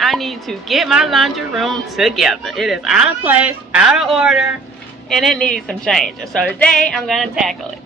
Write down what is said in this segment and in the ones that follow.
I need to get my laundry room together. It is out of place, out of order, and it needs some changes. So today I'm gonna tackle it.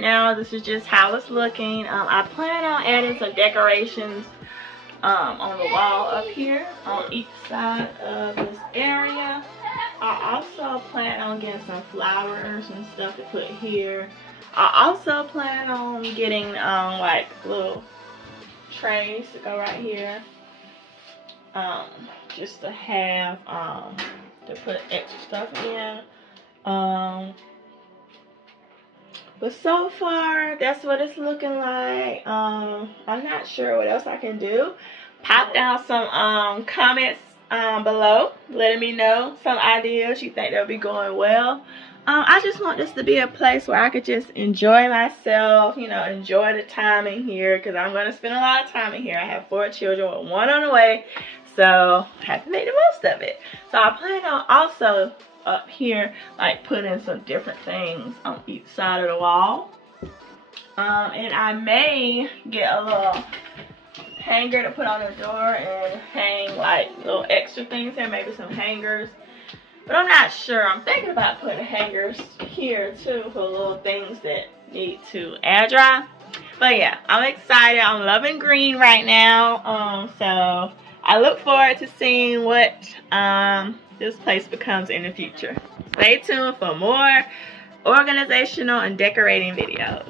right now, this is just how it's looking. I plan on adding some decorations on the wall up here on each side of this area. I also plan on getting some flowers and stuff to put here. I also plan on getting like little trays to go right here, just to have to put extra stuff in. But so far, that's what it's looking like. I'm not sure what else I can do. Pop down some comments below, letting me know some ideas you think that'll be going well. I just want this to be a place where I could just enjoy myself, you know, enjoy the time in here, because I'm going to spend a lot of time in here. I have 4 children with 1 on the way, so I have to make the most of it. So I plan on also up here, like putting some different things on each side of the wall. And I may get a little hanger to put on the door and hang like little extra things here, maybe some hangers. But I'm not sure. I'm thinking about putting hangers here too for little things that need to air dry. But yeah, I'm excited. I'm loving green right now. So I look forward to seeing what this place becomes in the future. Stay tuned for more organizational and decorating videos.